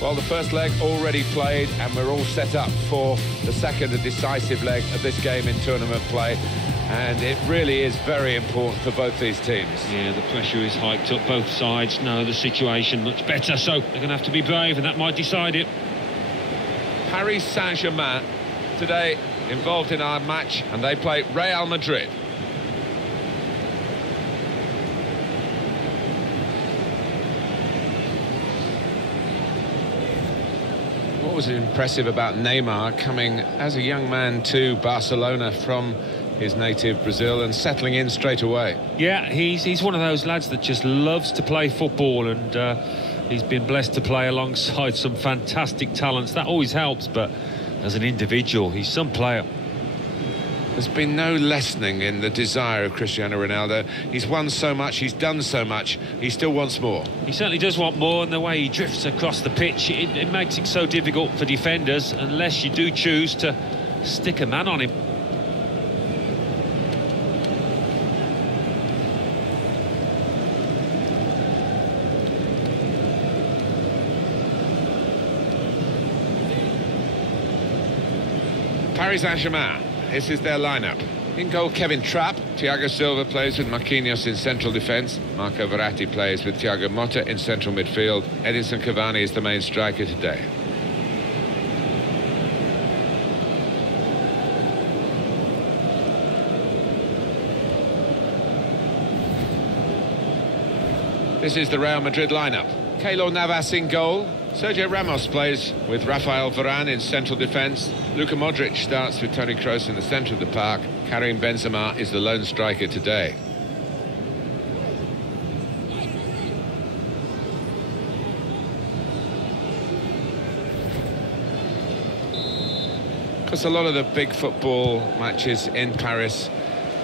Well, the first leg already played, and we're all set up for the second and decisive leg of this game in tournament play. And it really is very important for both these teams. Yeah, the pressure is hiked up. Both sides know the situation much better, so they're going to have to be brave, and that might decide it. Paris Saint-Germain today involved in our match, and they play Real Madrid. What was impressive about Neymar coming as a young man to Barcelona from his native Brazil and settling in straight away? Yeah, he's one of those lads that just loves to play football, and he's been blessed to play alongside some fantastic talents. That always helps, but as an individual, he's some player. There's been no lessening in the desire of Cristiano Ronaldo. He's won so much, he's done so much, he still wants more. He certainly does want more, and the way he drifts across the pitch, it makes it so difficult for defenders unless you do choose to stick a man on him. Paris Saint-Germain, this is their lineup. In goal, Kevin Trapp. Thiago Silva plays with Marquinhos in central defence. Marco Verratti plays with Thiago Motta in central midfield. Edinson Cavani is the main striker today. This is the Real Madrid lineup. Keylor Navas in goal. Sergio Ramos plays with Rafael Varane in central defence. Luka Modric starts with Toni Kroos in the centre of the park. Karim Benzema is the lone striker today. Because a lot of the big football matches in Paris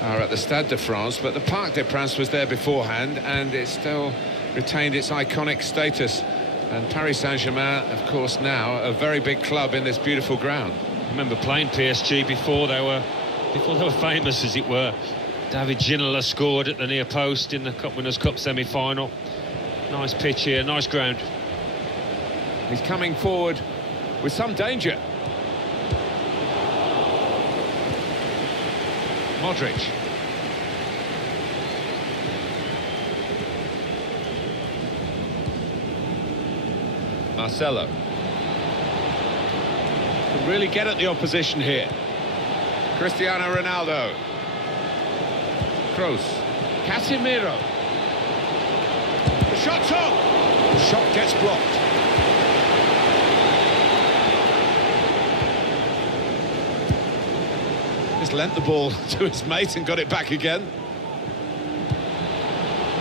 are at the Stade de France, but the Parc des Princes was there beforehand, and it still retained its iconic status. And Paris Saint-Germain, of course, now a very big club in this beautiful ground. I remember playing PSG before they were famous, as it were. David Ginola scored at the near post in the Cup Winners' Cup semi-final. Nice pitch here, nice ground. He's coming forward with some danger. Modric. Marcelo. Can really get at the opposition here. Cristiano Ronaldo. Kroos. Casemiro. The shot's on. The shot gets blocked. Just lent the ball to his mate and got it back again.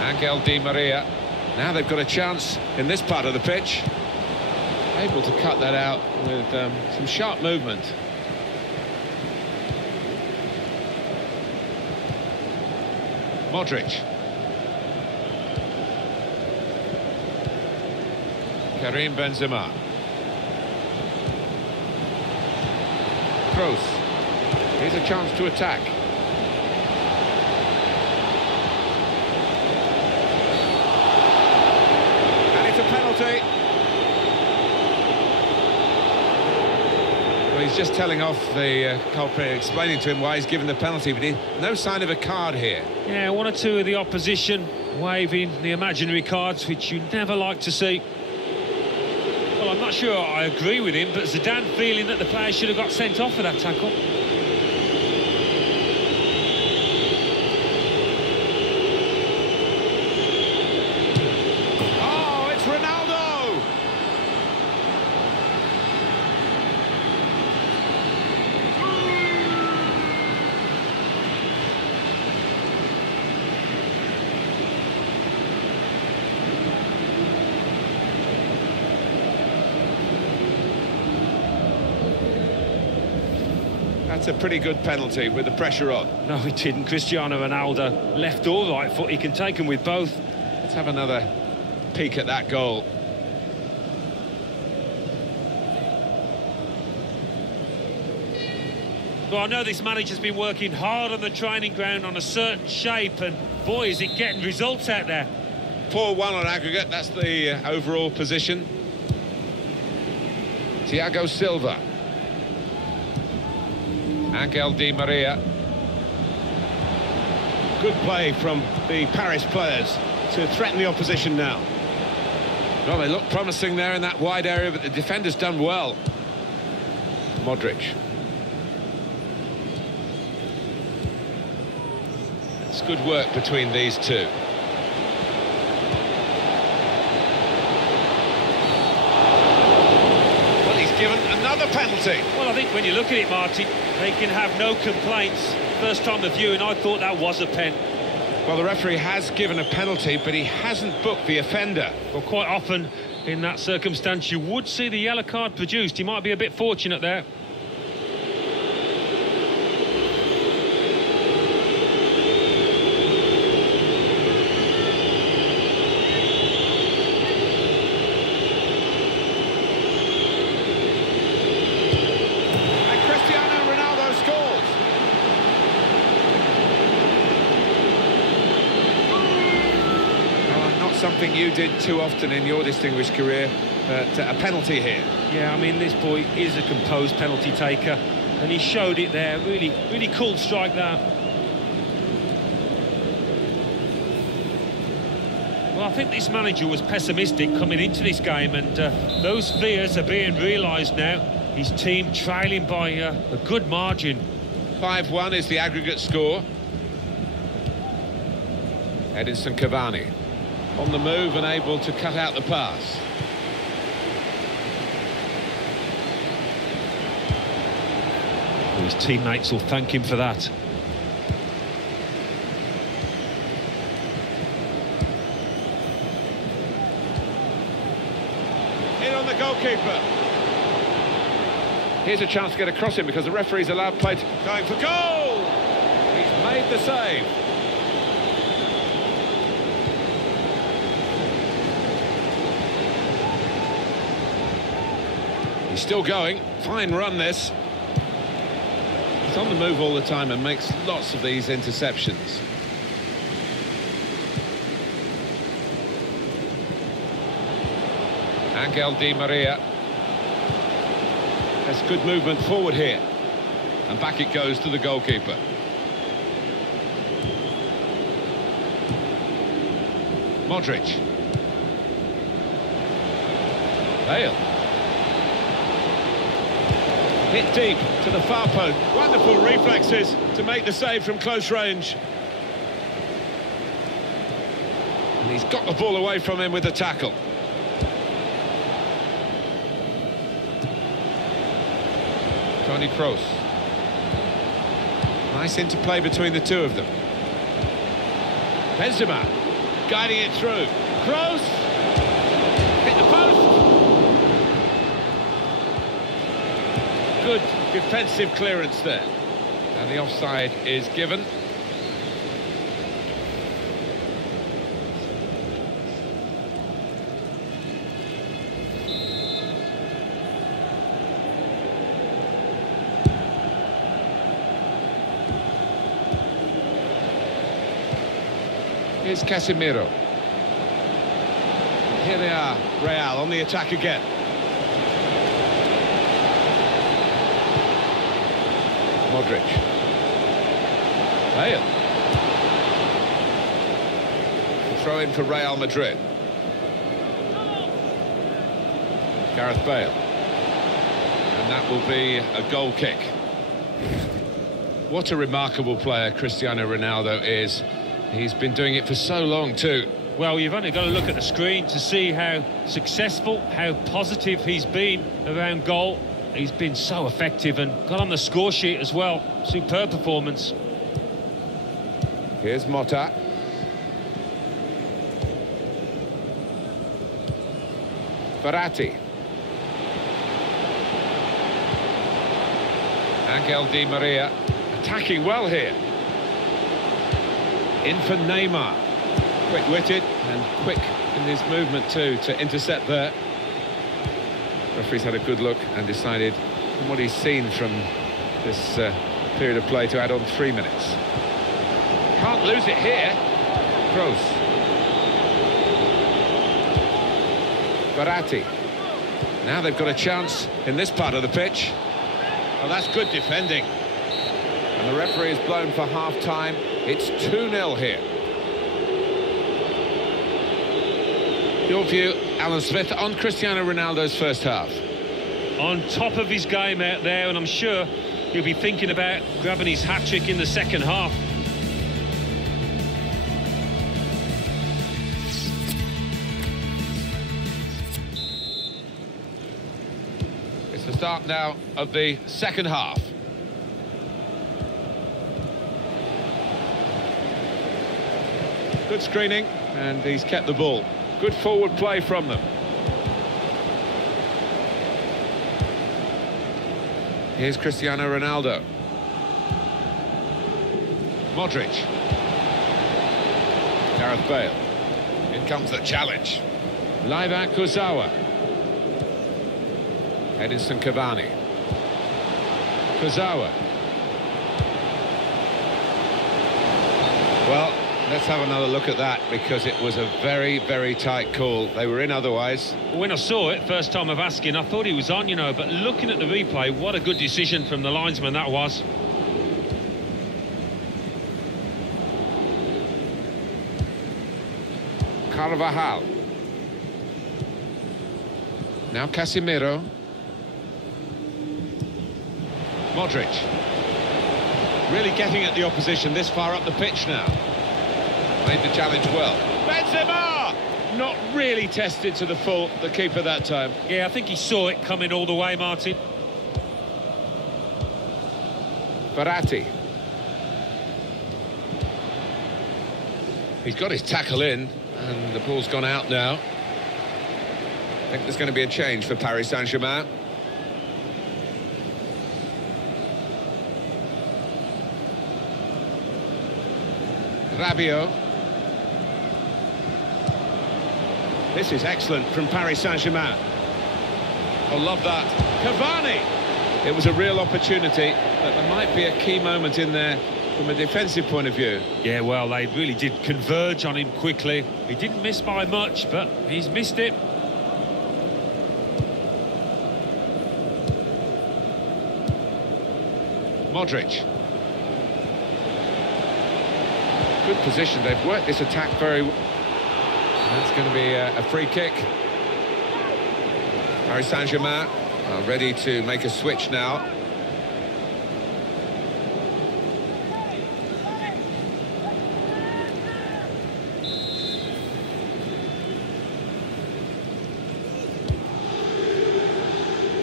Angel Di Maria. Now they've got a chance in this part of the pitch. Able to cut that out with some sharp movement. Modric. Karim Benzema. Kroos. Here's a chance to attack. And it's a penalty. Well, he's just telling off the culprit, explaining to him why he's given the penalty, but no sign of a card here. Yeah, one or two of the opposition waving the imaginary cards, which you never like to see. Well, I'm not sure I agree with him, but Zidane feeling that the player should have got sent off for that tackle. Oh, it's Ronaldo! That's a pretty good penalty with the pressure on. No, he didn't. Cristiano Ronaldo, left or right foot, he can take them with both. Let's have another peek at that goal. Well, I know this manager's been working hard on the training ground on a certain shape, and boy, is it getting results out there. 4-1 on aggregate, that's the overall position. Thiago Silva. Angel Di Maria. Good play from the Paris players to threaten the opposition now. Well, they look promising there in that wide area, but the defender's done well. Modric. It's good work between these two. Well, he's given another penalty. Well, I think when you look at it, Martin, they can have no complaints. First time of viewing, I thought that was a pen. Well, the referee has given a penalty, but he hasn't booked the offender. Well, quite often in that circumstance, you would see the yellow card produced. He might be a bit fortunate there. Something you did too often in your distinguished career, but a penalty here. Yeah, I mean, this boy is a composed penalty taker, and he showed it there. Really, really cool strike that. Well, I think this manager was pessimistic coming into this game, and those fears are being realised now. His team trailing by a good margin. 5-1 is the aggregate score. Edinson Cavani. On the move and able to cut out the pass. His teammates will thank him for that. In on the goalkeeper. Here's a chance to get across him because the referee's allowed play to... Going for goal! He's made the save. He's still going. Fine run, this. He's on the move all the time and makes lots of these interceptions. Angel Di Maria. There's good movement forward here. And back it goes to the goalkeeper. Modric. Bale. Hit deep to the far post. Wonderful reflexes to make the save from close range. And he's got the ball away from him with the tackle. Toni Kroos. Nice interplay between the two of them. Benzema guiding it through. Kroos hit the post. Good defensive clearance there. And the offside is given. Here's Casemiro. Here they are, Real on the attack again. Modric. Bale. Throw in for Real Madrid. Gareth Bale. And that will be a goal kick. What a remarkable player Cristiano Ronaldo is. He's been doing it for so long too. Well, you've only got to look at the screen to see how successful, how positive he's been around goal. He's been so effective and got on the score sheet as well. Superb performance. Here's Motta. Verratti. Angel Di Maria. Attacking well here. In for Neymar. Quick-witted and quick in his movement too to intercept there. Referee's had a good look and decided from what he's seen from this period of play to add on 3 minutes. Can't lose it here. Kroos. Verratti. Now they've got a chance in this part of the pitch. Oh, that's good defending. And the referee is blown for half-time. It's 2-0 here. Your view, Alan Smith, on Cristiano Ronaldo's first half? On top of his game out there, and I'm sure he'll be thinking about grabbing his hat-trick in the second half. It's the start now of the second half. Good screening, and he's kept the ball. Good forward play from them. Here's Cristiano Ronaldo. Modric. Gareth Bale. In comes the challenge. Laiva Kurzawa. Edinson Cavani. Kurzawa. Well, let's have another look at that, because it was a very, very tight call. They were in otherwise. When I saw it, first time of asking, I thought he was on, you know, but looking at the replay, what a good decision from the linesman that was. Carvajal. Now Casemiro. Modric. Really getting at the opposition this far up the pitch now. Made the challenge well. Benzema! Not really tested to the full, the keeper that time. Yeah, I think he saw it coming all the way, Martin. Verratti. He's got his tackle in, and the ball's gone out now. I think there's going to be a change for Paris Saint-Germain. Rabiot. This is excellent from Paris Saint-Germain. I love that. Cavani! It was a real opportunity, but there might be a key moment in there from a defensive point of view. Yeah, well, they really did converge on him quickly. He didn't miss by much, but he's missed it. Modric. Good position. They've worked this attack very well. That's going to be a free kick. Paris Saint-Germain are ready to make a switch now.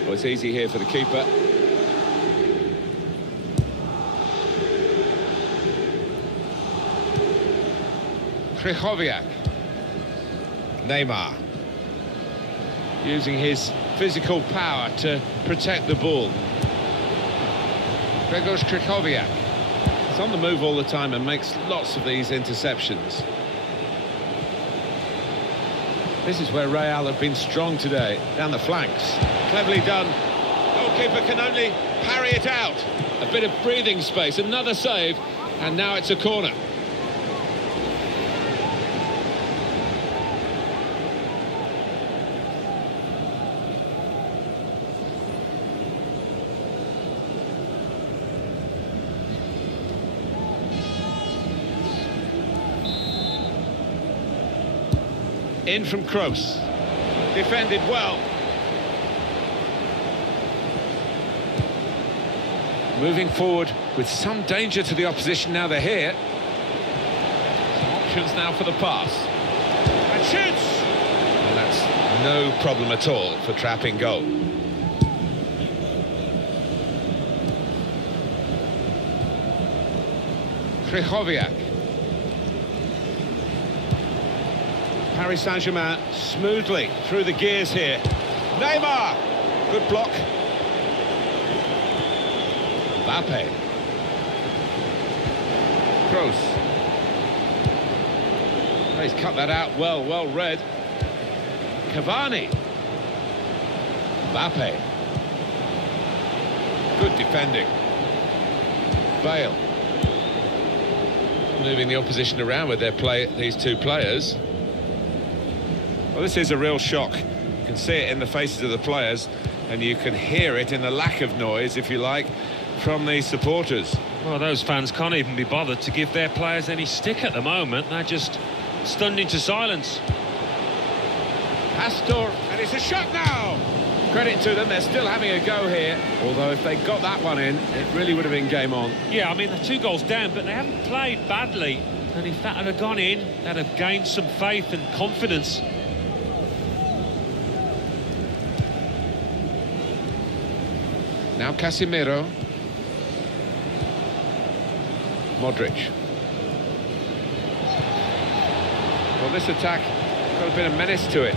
Well, it's easy here for the keeper. Krychowiak. Neymar. Using his physical power to protect the ball. Grzegorz Krychowiak. He's on the move all the time and makes lots of these interceptions. This is where Real have been strong today, down the flanks. Cleverly done. Goalkeeper can only parry it out. A bit of breathing space, another save, and now it's a corner. In from Kroos. Defended well. Moving forward with some danger to the opposition now they're here. Some options now for the pass. And shoots! And that's no problem at all for trapping goal. Krychowiak. Paris Saint-Germain smoothly through the gears here. Neymar! Good block. Mbappe. Kroos. Oh, he's cut that out well read. Cavani. Mbappe. Good defending. Bale. Moving the opposition around with their play, these two players. Well, this is a real shock, can see it in the faces of the players, and you can hear it in the lack of noise, if you like, from the supporters. Well, those fans can't even be bothered to give their players any stick at the moment. They're just stunned into silence. Pastor, and it's a shot now! Credit to them, they're still having a go here, although if they got that one in, it really would have been game on. Yeah, I mean, they're 2 goals down, but they haven't played badly, and if that had gone in, they'd have gained some faith and confidence. Now Casemiro. Modric. Well, this attack got a bit of menace to it.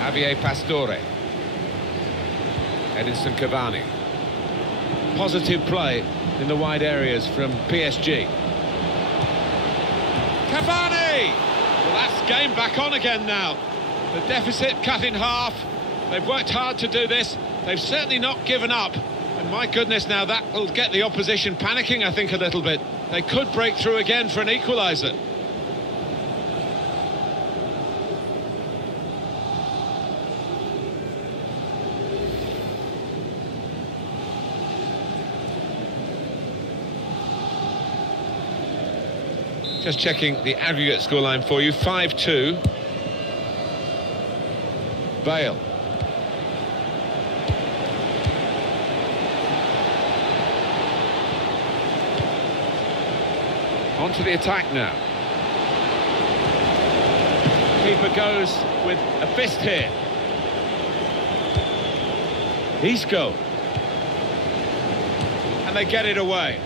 Javier Pastore. Edinson Cavani. Positive play in the wide areas from PSG. Cavani! Well, that's game back on again now. The deficit cut in half. They've worked hard to do this. They've certainly not given up. And my goodness, now that will get the opposition panicking, I think, a little bit. They could break through again for an equaliser. Just checking the aggregate scoreline for you. 5-2. Bale. On to the attack now. Keeper goes with a fist here. Isco. And they get it away.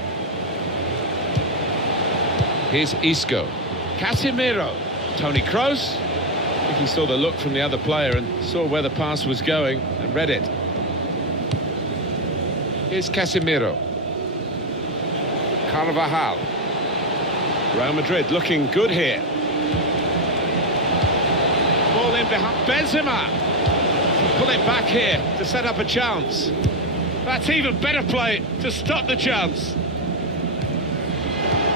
Here's Isco. Casemiro. Toni Kroos. I think he saw the look from the other player and saw where the pass was going and read it. Here's Casemiro. Carvajal. Real Madrid looking good here. Ball in behind. Benzema. Pull it back here to set up a chance. That's even better play to stop the chance.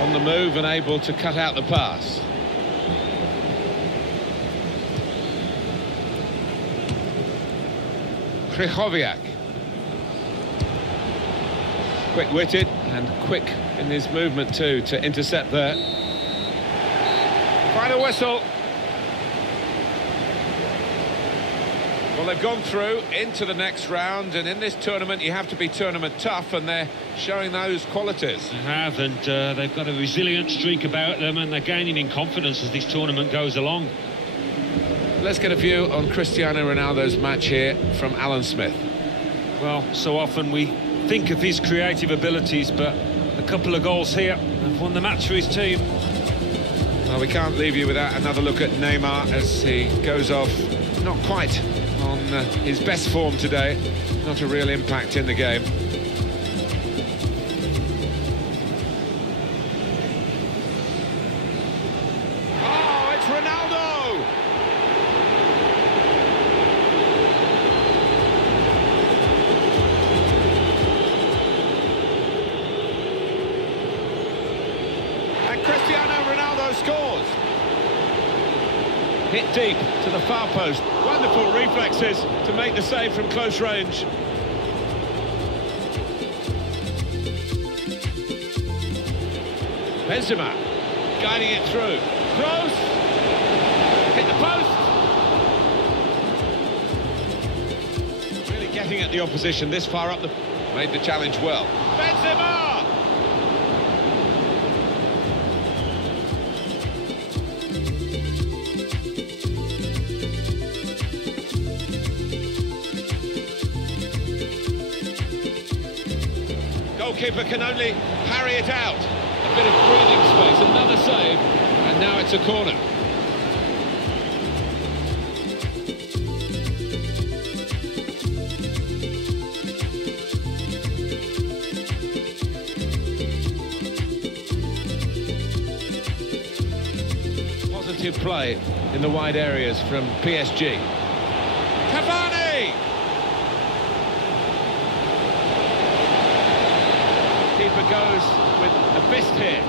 On the move and able to cut out the pass. Krychowiak. Quick-witted and quick in his movement too to intercept there. Final whistle. Well, they've gone through into the next round, and in this tournament you have to be tournament tough, and they're showing those qualities. They have, and they've got a resilient streak about them, and they're gaining in confidence as this tournament goes along. Let's get a view on Cristiano Ronaldo's match here from Alan Smith. Well, so often we think of his creative abilities, but a couple of goals here have won the match for his team. Well, we can't leave you without another look at Neymar as he goes off, not quite on his best form today. Not a real impact in the game. Oh, it's Ronaldo! And Cristiano Ronaldo scores. Hit deep to the far post. Wonderful reflexes to make the save from close range. Benzema guiding it through. Kroos hit the post. Really getting at the opposition this far up the... Made the challenge well. Benzema! Goalkeeper can only parry it out. A bit of breathing space, another save, and now it's a corner. Positive play in the wide areas from PSG. Cavani! Keeper goes with a fist here.